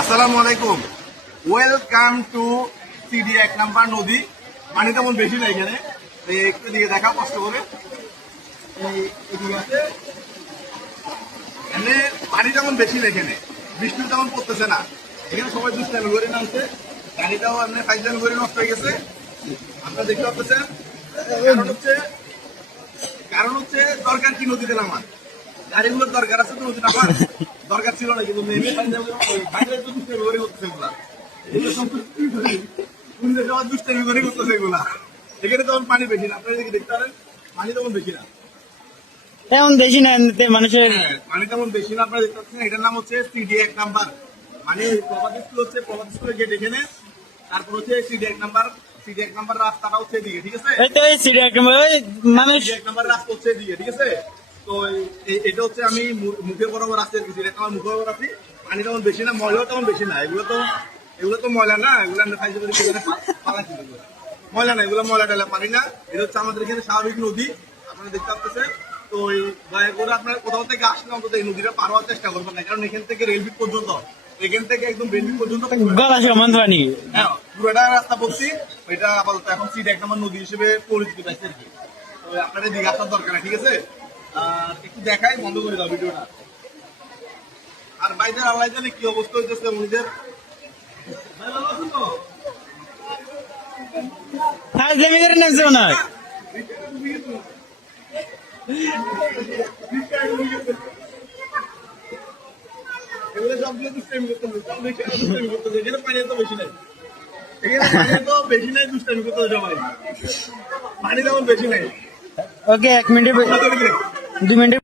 আসসালামু আলাইকুম, welcome to CD 1 number নদী। পানি তেমন বেশি না এখানে, একটু দিকে দেখা কষ্ট করে। এদিকে আছে, এখানে পানি তেমন বেশি না, এখানে বৃষ্টি তেমন পড়তেছে না। এখানে সবাই দুষ্টামি করে নামছে, গাড়িটাও এমনি ফাইজলামি করে নষ্ট হয়ে গেছে। আপনারা দেখতে পাচ্ছেন। কারণ হচ্ছে দরকার কি নদীতে নামার, গাড়িগুলোর দরকার আছে তো নদী নামার দরকার ছিল না, কিন্তু নেমে বাইরে তো দুষ্টামি করে করতেছে এগুলা। দুষ্টামি করে করতেছে এগুলা। এখানে তখন পানি বেশি না, আপনারা দেখতে পারেন পানি তেমন বেশি না, তেমন বেশি না এমনিতে মানুষের। পানি তেমন বেশি না। আপনারা দেখতে পাচ্ছেন এটার নাম হচ্ছে সিডি 1 নাম্বার। মানে প্রভাত স্কুল হচ্ছে, প্রভাত স্কুলের গেট এখানে, তারপর হচ্ছে সিডি 1 নাম্বার। সিডি 1 নাম্বার রাস্তাটা হচ্ছে এদিকে, ঠিক আছে? এই তো এই সিরিয়া মানুষ সিডি 1 নাম্বার রাস্তা হচ্ছে এদিকে, ঠিক আছে? তো এটা হচ্ছে আমি মুখে বরাবর রাস্তা রেখেছি, এটা আমার মুখে বরাবর রাখি। পানি তেমন বেশি না, ময়লাও তেমন বেশি না। এগুলো তো ময়লা না, এগুলো আমরা খাইতে পারি পালাচ্ছি। ময়লা না, এগুলো ময়লা টালা পানি না। এটা হচ্ছে আমাদের এখানে স্বাভাবিক নদী, আপনারা দেখতে পাচ্ছেন। তো এই দয়া করে আপনারা কোথাও থেকে আসলে অন্তত এই নদীটা পার হওয়ার চেষ্টা করবেন না, কারণ এখান থেকে রেলগেট পর্যন্ত, এখান থেকে একদম রেলগেট পর্যন্ত গলা সমান পানি। হ্যাঁ, পুরোটা রাস্তা বলছি। এটা আপাতত এখন সিডি 1 নাম্বার নদী হিসেবে পরিচিত পাইছে আর কি। তো আপনাদের দিকে আসার দরকার নাই, ঠিক আছে? একটু দেখাই, বন্ধ করে দাও ভিডিওটা। আর ভাইদের আল্লাহ জানে কি অবস্থা হইতেছে উনিদের। ভাই ভালো আছেন তো? হ্যাঁ জমিদার নামছে না। এগুলো সবগুলো দুষ্টামি করতেছে, সব দুষ্টামি করতেছে। এখানে পানি তো বেশি নাই, এখানে পানি তো বেশি নাই, দুষ্টামি করতেছে সবাই। পানি তেমন বেশি নাই। ওকে 1 মিনিট 2 মিনিট